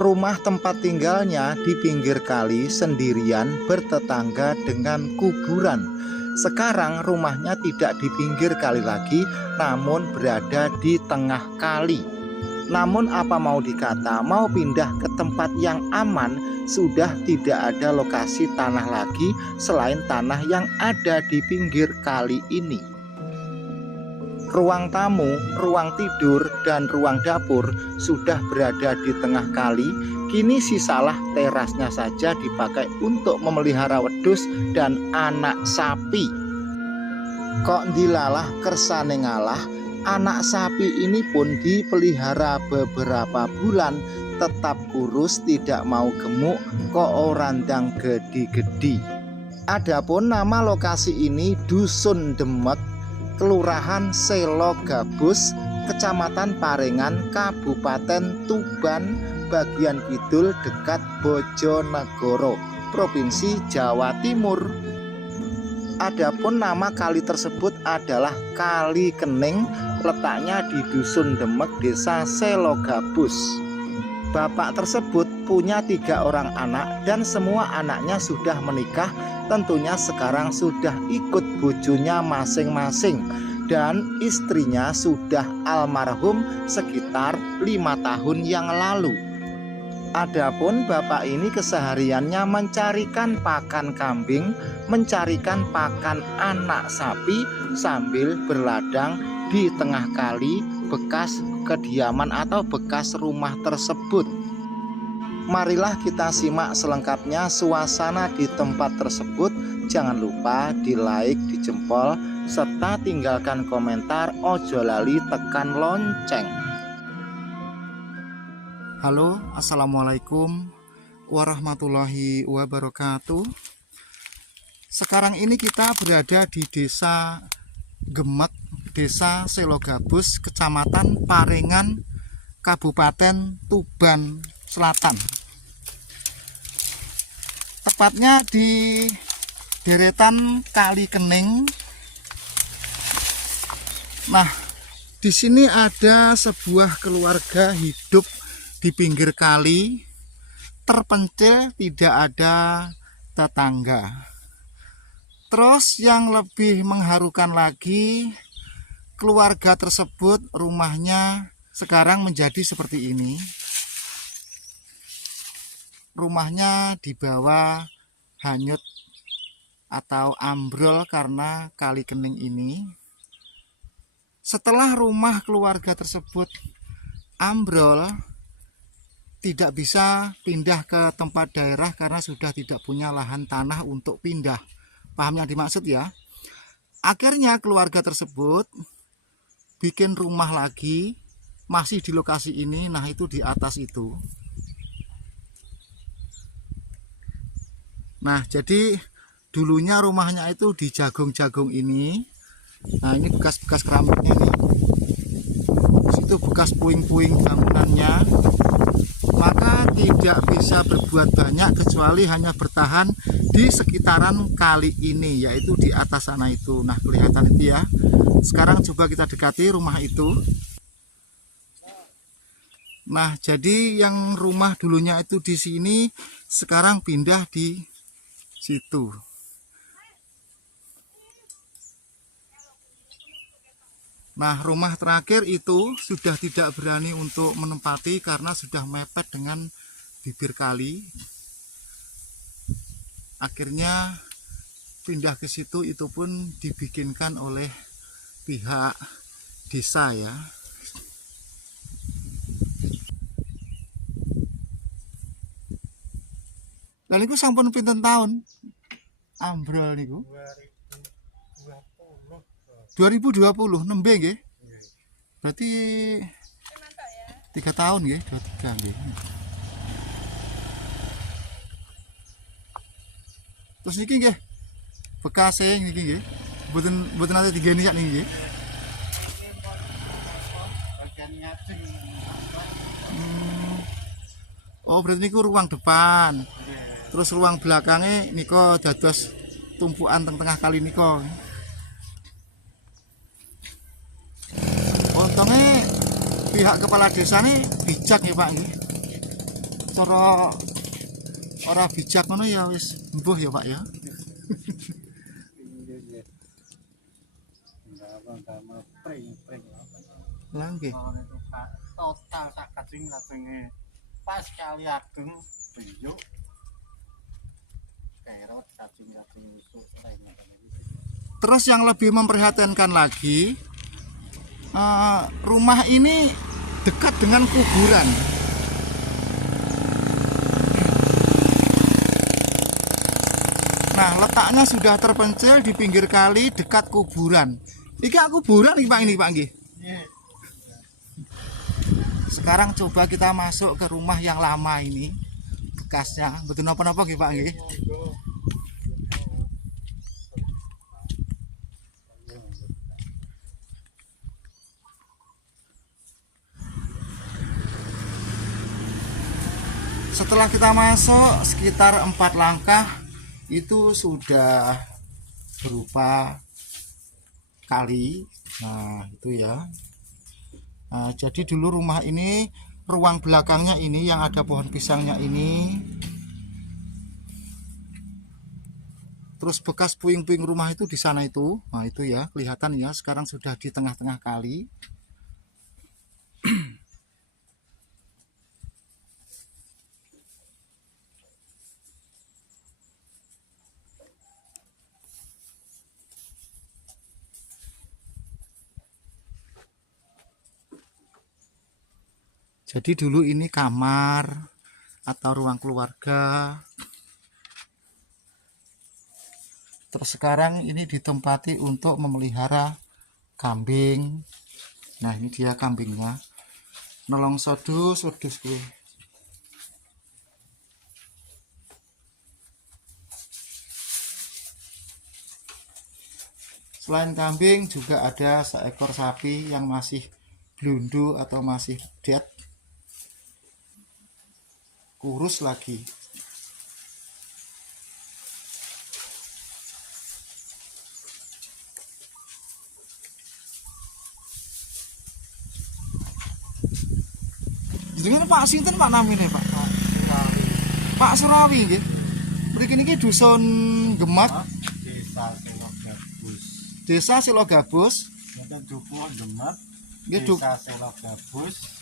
Rumah tempat tinggalnya di pinggir kali sendirian bertetangga dengan kuburan. Sekarang rumahnya tidak di pinggir kali lagi, namun berada di tengah kali. Namun apa mau dikata, mau pindah ke tempat yang aman, sudah tidak ada lokasi tanah lagi selain tanah yang ada di pinggir kali ini. Ruang tamu, ruang tidur, dan ruang dapur sudah berada di tengah kali. Kini sisalah terasnya saja dipakai untuk memelihara wedhus dan anak sapi. Kok dilalah kersane ngalah, anak sapi ini pun dipelihara beberapa bulan, tetap kurus, tidak mau gemuk, kok orandang gedi-gedi. Adapun nama lokasi ini Dusun Demek, Kelurahan Selo Gabus, Kecamatan Parengan, Kabupaten Tuban, bagian kidul dekat Bojonegoro, Provinsi Jawa Timur. Adapun nama kali tersebut adalah Kali Kening, letaknya di Dusun Demek, Desa Selo Gabus. Bapak tersebut punya 3 orang anak dan semua anaknya sudah menikah. Tentunya sekarang sudah ikut bojonya masing-masing dan istrinya sudah almarhum sekitar 5 tahun yang lalu. Adapun bapak ini kesehariannya mencarikan pakan kambing, mencarikan pakan anak sapi sambil berladang di tengah kali bekas kediaman atau bekas rumah tersebut. Marilah kita simak selengkapnya suasana di tempat tersebut. Jangan lupa di like, di jempol, serta tinggalkan komentar. Ojo lali tekan lonceng. Halo, assalamualaikum warahmatullahi wabarakatuh. Sekarang ini kita berada di Desa Gemek, Desa Selo Gabus, Kecamatan Parengan, Kabupaten Tuban Selatan. Tepatnya di deretan Kali Kening. Nah, di sini ada sebuah keluarga hidup di pinggir kali, terpencil, tidak ada tetangga. Terus yang lebih mengharukan lagi, keluarga tersebut rumahnya sekarang menjadi seperti ini. Rumahnya di bawah hanyut atau ambrol karena Kali Kening ini. Setelah rumah keluarga tersebut ambrol, tidak bisa pindah ke tempat daerah karena sudah tidak punya lahan tanah untuk pindah. Paham yang dimaksud ya? Akhirnya keluarga tersebut bikin rumah lagi, masih di lokasi ini. Nah, itu di atas itu. Nah, jadi dulunya rumahnya itu di jagung-jagung ini. Nah, ini bekas-bekas keramiknya nih. Itu bekas puing-puing bangunannya. Maka tidak bisa berbuat banyak kecuali hanya bertahan di sekitaran kali ini, yaitu di atas sana itu. Nah, kelihatan itu ya. Sekarang coba kita dekati rumah itu. Nah, jadi yang rumah dulunya itu di sini, sekarang pindah di situ. Nah, rumah terakhir itu sudah tidak berani untuk menempati karena sudah mepet dengan bibir kali. Akhirnya pindah ke situ, itu pun dibikinkan oleh pihak desa ya. Dan itu sampun pinten tahun ambrol niku? 2020 nembe nggih. Berarti 3 tahun nggih, 23 nggih. Terus niki nggih bekase niki nggih. Mboten ate digeni sak niki nggih. Oh, berarti niku ruang depan. Terus ruang belakangnya niko dados tumpukan tengah kali niko. Untungnya pihak kepala desa ini bijak ya Pak. cara ora bijak ngono ya wis mbuh ya Pak ya. Lah nggih. Total sak kacing-kacinge pas kali ageng beyuk kerot kacing-kacing busuk. Terus yang lebih memprihatinkan lagi, rumah ini dekat dengan kuburan. Nah, letaknya sudah terpencil di pinggir kali dekat kuburan. Iki kuburan nih Pak, ini Pak nggih. Sekarang coba kita masuk ke rumah yang lama ini, bekasnya. Betul napa-napa nggih Pak nggih. Setelah kita masuk sekitar 4 langkah itu sudah berupa kali. Nah itu ya. Nah, jadi dulu rumah ini ruang belakangnya ini yang ada pohon pisangnya ini, terus bekas puing-puing rumah itu di sana itu. Nah itu ya kelihatan ya, sekarang sudah di tengah-tengah kali. Jadi dulu ini kamar atau ruang keluarga. Terus sekarang ini ditempati untuk memelihara kambing. Nah ini dia kambingnya. Nolong sodus wedhusku. Selain kambing juga ada seekor sapi yang masih blundu atau masih dead. Kurus lagi. Jenenge Pak sinten Pak namine Pak? Pak Surawi nggih. Mriki niki dusun Gemat, Desa Selogabus. Desa Selogabus. Mboten dukuh Demak. Nggih Desa Selogabus.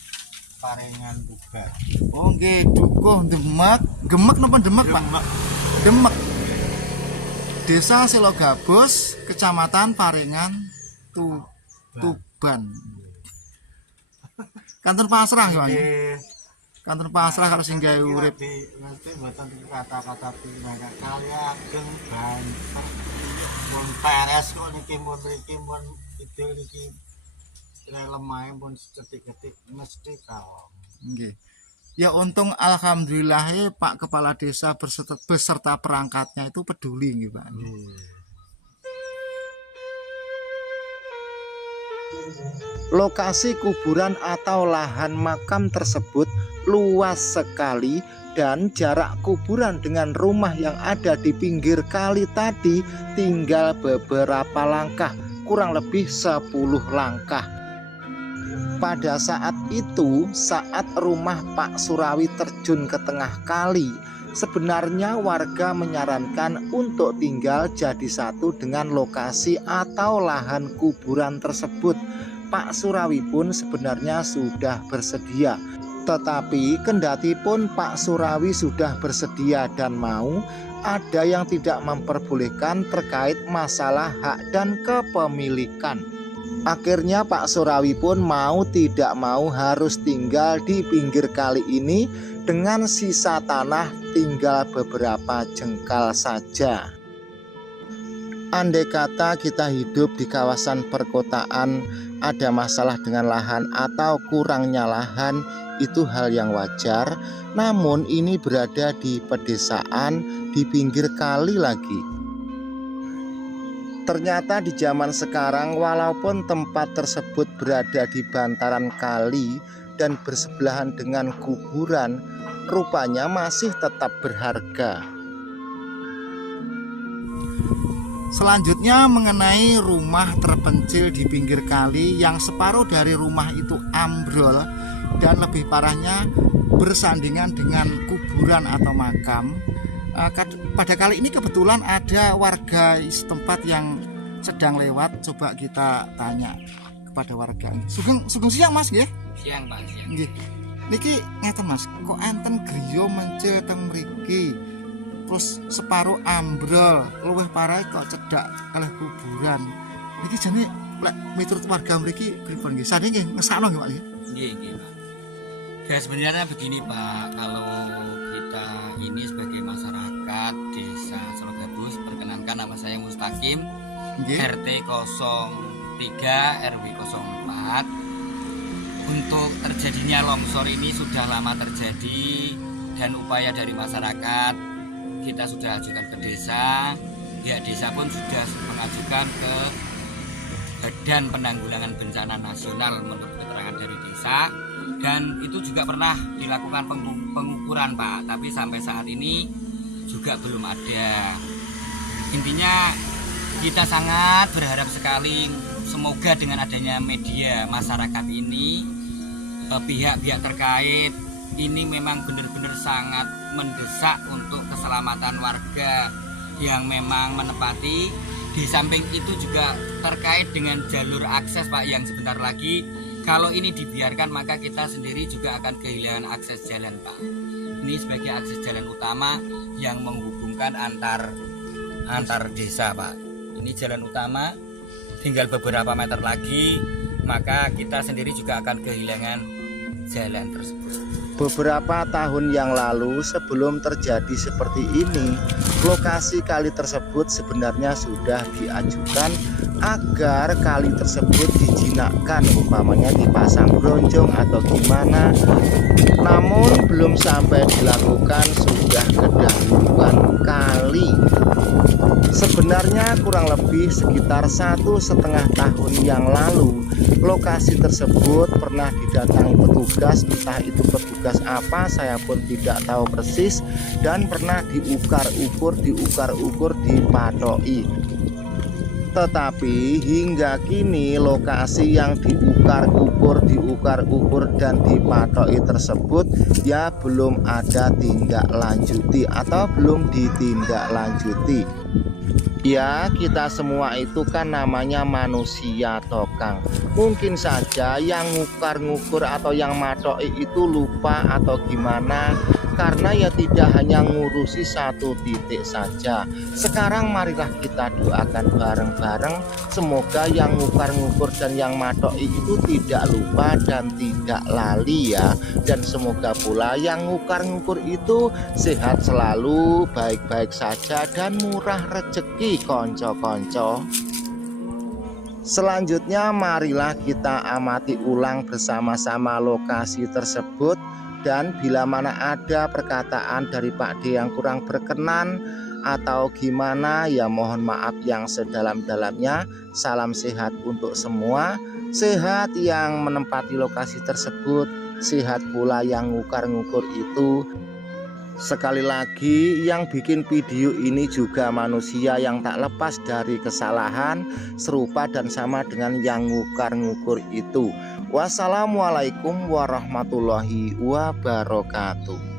Parengan Tuban. Oh nggih, dukuh Demak. Gemek napa Demak Pak? Demek. Desa Selogabus, Kecamatan Parengan, Tuban. Kantor pasrah ya. Kantor pasrah kalau sing gawe urip. Nanti mboten kata-kata pinaga kali ageng banter. Mun peres kok niki mun mriki mun idul niki lemah pun cetik-cetik mesti kalong. Nggih. Ya untung alhamdulillah ya, Pak Kepala Desa beserta perangkatnya itu peduli nggih Pak. Lokasi kuburan atau lahan makam tersebut luas sekali dan jarak kuburan dengan rumah yang ada di pinggir kali tadi tinggal beberapa langkah, kurang lebih 10 langkah. Pada saat itu, saat rumah Pak Surawi terjun ke tengah kali, sebenarnya warga menyarankan untuk tinggal jadi satu dengan lokasi atau lahan kuburan tersebut. Pak Surawi pun sebenarnya sudah bersedia. Tetapi kendati pun Pak Surawi sudah bersedia dan mau, ada yang tidak memperbolehkan terkait masalah hak dan kepemilikan. Akhirnya Pak Surawi pun mau tidak mau harus tinggal di pinggir kali ini dengan sisa tanah tinggal beberapa jengkal saja. Andai kata kita hidup di kawasan perkotaan, ada masalah dengan lahan atau kurangnya lahan, itu hal yang wajar. Namun ini berada di pedesaan, di pinggir kali lagi. Ternyata di zaman sekarang, walaupun tempat tersebut berada di bantaran kali dan bersebelahan dengan kuburan, rupanya masih tetap berharga. Selanjutnya mengenai rumah terpencil di pinggir kali yang separuh dari rumah itu ambrol, dan lebih parahnya bersandingan dengan kuburan atau makam. Pada kali ini kebetulan ada warga setempat yang sedang lewat. Coba kita tanya kepada warga. Sugeng siang Mas nggih? Siang Pak, siang. Nggih. Niki ngeten Mas, kok enten griya mencil teng mriki. Terus separuh ambrol, luwih parah kok cedak kalih kuburan. Niki jane lek miturut warga mriki pripun nggih? Sane nggih ngesakno nggih Pak nggih? Nggih Pak. Ya sebenarnya begini Pak, kalau kita ini sebagai masyarakat Desa Selogabus, perkenankan nama saya Mustaqim, RT 03 RW 04. Untuk terjadinya longsor ini sudah lama terjadi dan upaya dari masyarakat kita sudah ajukan ke desa. Pihak desa pun sudah mengajukan ke Badan Penanggulangan Bencana Nasional menurut keterangan dari desa, dan itu juga pernah dilakukan pengukuran Pak, tapi sampai saat ini juga belum ada. Intinya kita sangat berharap sekali semoga dengan adanya media masyarakat ini, pihak-pihak terkait ini memang benar-benar sangat mendesak untuk keselamatan warga yang memang menempati. Di samping itu juga terkait dengan jalur akses Pak, yang sebentar lagi kalau ini dibiarkan maka kita sendiri juga akan kehilangan akses jalan Pak. Ini sebagai akses jalan utama yang menghubungkan antar desa Pak. Ini jalan utama, tinggal beberapa meter lagi maka kita sendiri juga akan kehilangan jalan tersebut. Beberapa tahun yang lalu sebelum terjadi seperti ini, lokasi kali tersebut sebenarnya sudah diajukan agar kali tersebut dijinakkan, umpamanya dipasang bronjong atau gimana. Namun belum sampai dilakukan sudah kedahuluan kali. Sebenarnya kurang lebih sekitar 1,5 tahun yang lalu lokasi tersebut pernah didatangi petugas, entah itu petugas apa saya pun tidak tahu persis, dan pernah diukar-ukur, dipatoki. Tetapi hingga kini lokasi yang diukar-ukur dan dipatoki tersebut ya belum ada tindak lanjuti atau belum ditindaklanjuti. Ya, kita semua itu kan namanya manusia tokang. Mungkin saja yang ngukar-ngukur atau yang matoki itu lupa atau gimana, karena ya tidak hanya ngurusi satu titik saja. Sekarang marilah kita doakan bareng-bareng semoga yang ngukar-ngukur dan yang matoki itu tidak lupa dan tidak lali ya. Dan semoga pula yang ngukar-ngukur itu sehat selalu, baik-baik saja, dan murah rezeki konco-konco. Selanjutnya marilah kita amati ulang bersama-sama lokasi tersebut, dan bila mana ada perkataan dari Pak D yang kurang berkenan atau gimana ya mohon maaf yang sedalam-dalamnya. Salam sehat untuk semua, sehat yang menempati lokasi tersebut, sehat pula yang ngukar-ngukur itu. Sekali lagi, yang bikin video ini juga manusia yang tak lepas dari kesalahan, serupa dan sama dengan yang ngukar-ngukur itu. Wassalamualaikum warahmatullahi wabarakatuh.